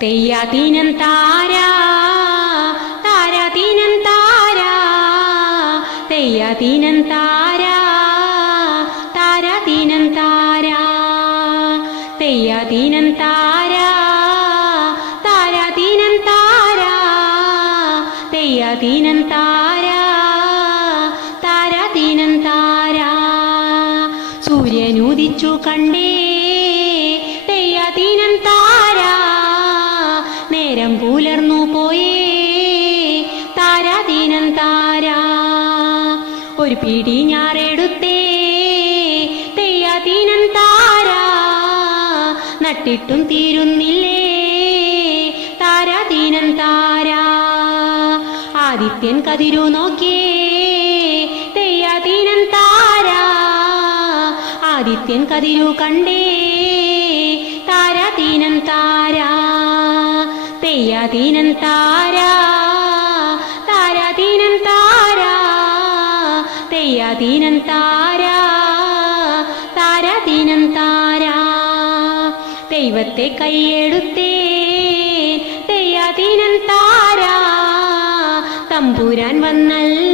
തെയ്യാതീനം താരാ താരാതീനം താരാ തെയ്യാതീനം താരാ താരാതീനം താരാ തെയ്യാതീനം താരാ താരാതീനം താരാ തെയ്യാതീനം താരാ താരാതീനം താരാ സൂര്യനുദിച്ചു കണ്ടേ തെയ്യാതീനം താരാ നേരം പുലർന്നു പോയേ താരാതീനം താരാ ഒരു പിടി ഞാറെടുത്തേ തെയ്യാതീനം താരാ നട്ടിട്ടും തീരുന്നില്ലേ താരാതീനം താരാ ആദിത്യൻ കതിരു നോക്കിയേ തെയ്യാതീനം താരാ ആദിത്യൻ കതിരു കണ്ടേ താരാതീനം താരാ തെയ്യാതീനം താരാ താരാതീനം താരാ തെയ്യാതീനം താരാ താരാതീനം താരാ ദൈവത്തെ കൈയെടുത്തേ തെയ്യാതീനം താരാ തമ്പുരാൻ വന്നല്ല